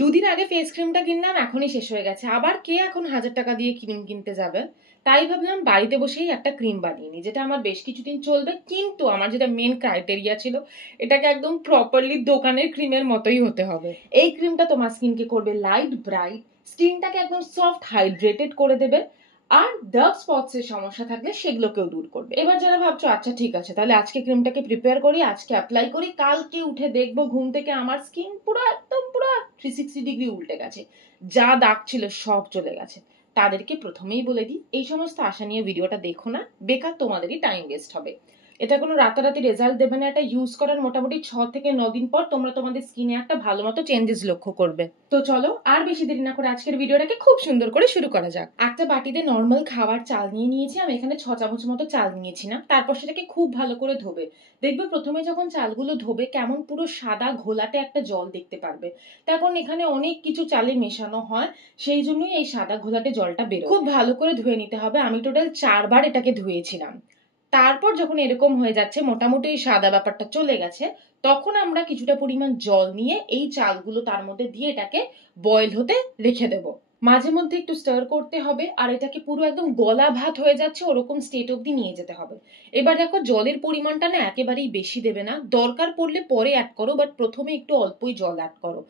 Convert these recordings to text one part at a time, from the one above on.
দুদিন আগে ফেস ক্রিমটা কিনলাম, এখনই শেষ হয়ে গেছে। আবার কে এখন 1000 টাকা দিয়ে ক্রিম কিনতে যাবে? তাই ভাবলাম বাড়িতে বসেই একটা ক্রিম বানিয়ে নিই, যেটা আমার বেশ কিছুদিন চলবে। কিন্তু আমার যেটা মেন ক্রাইটেরিয়া ছিল, এটাকে একদম প্রপারলি দোকানের ক্রিমের মতোই হতে হবে। এই ক্রিমটা তোমার স্কিনকে করবে লাইট ব্রাইট, স্কিনটাকে একদম সফট হাইড্রেটেড করে দেবে, আর ডার্ক স্পটস এর সমস্যা থাকলে সেগুলোকেও দূর করবে। এবার যারা ভাবছো আচ্ছা ঠিক আছে, তাহলে আজকে ক্রিমটাকে প্রিপেয়ার করি, আজকে অ্যাপ্লাই করি, কালকে উঠে দেখবো ঘুম থেকে আমার স্কিন পুরো একদম পুরো 360 ডিগ্রি উল্টে গেছে, যা দাগ ছিল সব চলে গেছে, তাদেরকে প্রথমেই বলে দিই এই সমস্ত আশা নিয়ে ভিডিওটা দেখো না, বেকার তোমাদেরই টাইম ওয়েস্ট হবে। এটা কোনো রাতারাতি রেজাল্ট দেবে না, এটা ইউজ করার মোটামুটি 6 থেকে 9 দিন পর তোমরা তোমাদের স্কিনে একটা ভালো মতো চেঞ্জেস লক্ষ্য করবে। তো চলো আর বেশি দেরি না করে আজকের ভিডিওটাকে খুব সুন্দর করে শুরু করা যাক। একটা বাটিতে নর্মাল খাবার চাল নিয়ে নিয়েছি, আমি এখানে 6 চামচ মতো চাল নিয়েছিলাম। তারপর সেটাকে খুব ভালো করে ধোবে। দেখবে প্রথমে যখন চালগুলো ধোবে কেমন পুরো সাদা ঘোলাটে একটা জল দেখতে পারবে। তখন এখানে অনেক কিছু চালে মেশানো হয়, সেই জন্যই এই সাদা ঘোলাটে জলটা বেরোয়। খুব ভালো করে ধুয়ে নিতে হবে। আমি টোটাল 4 বার এটাকে ধুয়েছিলাম। তারপর যখন এরকম হয়ে যাচ্ছে, মোটামুটি এই সাদা ব্যাপারটা চলে গেছে, তখন আমরা কিছুটা পরিমাণ জল নিয়ে এই চালগুলো তার মধ্যে দিয়ে এটাকে বয়েল হতে রেখে দেব। মাঝে মধ্যে একটু স্টার করতে হবে, আর এটাকে পুরো একদম গলা ভাত হয়ে যাচ্ছে ওরকম স্টেট অবধি নিয়ে যেতে হবে। এবার দেখো জলের পরিমাণটা না একেবারেই বেশি দেবে না, দরকার পড়লে পরে অ্যাড করো, বাট প্রথমে একটু অল্পই জল অ্যাড করো।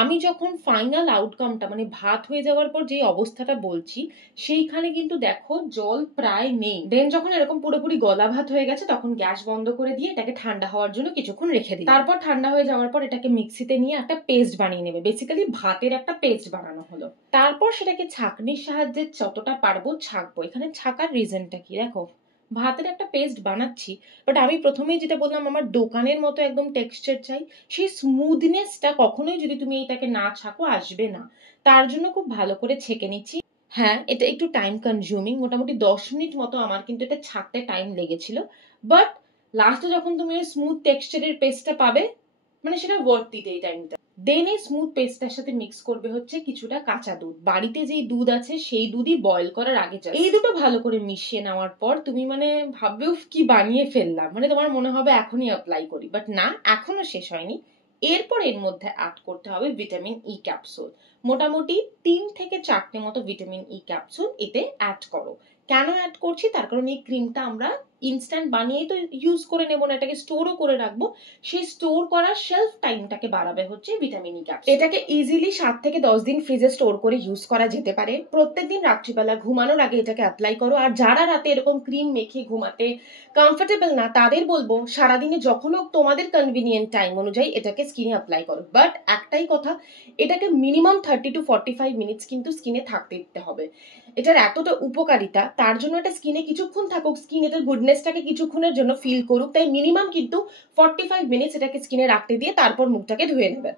আমি যখন ফাইনাল আউটকামটা মানে ভাত হয়ে যাওয়ার পর যে অবস্থাটা বলছি, সেইখানে কিন্তু দেখো জল প্রায় নেই। দেন যখন এরকম পুরোপুরি গলা ভাত হয়ে গেছে, তখন গ্যাস বন্ধ করে দিয়ে এটাকে ঠান্ডা হওয়ার জন্য কিছুক্ষণ রেখে দিই। তারপর ঠান্ডা হয়ে যাওয়ার পর এটাকে মিক্সিতে নিয়ে একটা পেস্ট বানিয়ে নেবে। বেসিক্যালি ভাতের একটা পেস্ট বানানো হলো। তারপর সেটাকে ছাঁকনির সাহায্যে যতটা পারবো ছাঁকবো। এখানে ছাঁকার রিজনটা কি দেখো, ভাতের একটা পেস্ট বানাচ্ছি, বাট আমি প্রথমেই যেটা বললাম আমার দোকানের মতো একদম টেক্সচার চাই, সেই স্মুথনেসটা কখনোই যদি তুমি এটাকে না ছাঁকো আসবে না। তার জন্য খুব ভালো করে ছেঁকে নিচ্ছি। হ্যাঁ, এটা একটু টাইম কনজিউমিং, মোটামুটি 10 মিনিট মতো আমার কিন্তু এটা ছাঁকতে টাইম লেগেছিল, বাট লাস্টে যখন তুমি ওই স্মুথ টেক্সচারের পেস্টটা পাবে, মানে সেটা ওয়ার্থ ইট এই টাইমটা। দেন এই স্মুথ পেস্টটার সাথে মিক্স করবে হচ্ছে কিছুটা কাঁচা দুধ। বাড়িতে যেই দুধ আছে সেই দুধই বয়েল করার আগে চাই। এই দুটো ভালো করে মিশিয়ে নেওয়ার পর তুমি মানে ভাববে কি বানিয়ে ফেললাম, মানে তোমার মনে হবে এখনই অ্যাপ্লাই করি, বাট না, এখনো শেষ হয়নি। এরপর এর মধ্যে অ্যাড করতে হবে ভিটামিন ই ক্যাপসুল। মোটামুটি 3 থেকে 4টে মতো ভিটামিন ই ক্যাপসুল এতে অ্যাড করো। কেন অ্যাড করছি, তার কারণ এই ক্রিমটা আমরা ইনস্ট্যান্ট বানিয়েই তো ইউজ করে নেবো না, এটাকে স্টোরও করে রাখবো। সেই স্টোর করার শেলফ টাইমটাকে বাড়াবে হচ্ছে ভিটামিন ই ক্যাপসুল। এটাকে ইজিলি 7 থেকে 10 দিন ফ্রিজে স্টোর করে ইউজ করা যেতে পারে। প্রত্যেকদিন রাত্রিবেলা ঘুমানোর আগে এটাকে অ্যাপ্লাই করো। আর যারা রাতে এরকম ক্রিম মেখে ঘুমাতে কমফোর্টেবল না, তাদের বলবো সারাদিনে যখন হোক তোমাদের কনভিনিয়েন্ট টাইম অনুযায়ী এটাকে স্কিনে অ্যাপ্লাই করো। বাট একটাই কথা, এটাকে মিনিমাম 30 to 45 মিনিটস কিন্তু স্কিনে থাকতে দিতে হবে। এটার এতটা উপকারিতা, তার জন্য এটা স্কিনে কিছুক্ষণ থাকুক, স্কিন এটার গুডনেসটাকে কিছুক্ষণের জন্য ফিল করুক, তাই মিনিমাম কিন্তু 45 মিনিটস এটাকে স্কিনে রাখতে দিয়ে তারপর মুখটাকে ধুয়ে নেবে।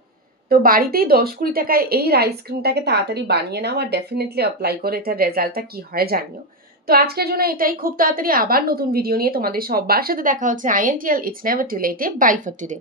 তো বাড়িতেই 10-20 টাকায় এই রাইস ক্রিমটাকে তাড়াতাড়ি বানিয়ে নাও, আর ডেফিনেটলি অ্যাপ্লাই করে এটার রেজাল্টটা কি হয় জানিও। তো আজকের জন্য এটাই, খুব তাড়াতাড়ি আবার নতুন ভিডিও নিয়ে তোমাদের সবার সাথে দেখা হচ্ছে। INTL, it's never too late, bye for today.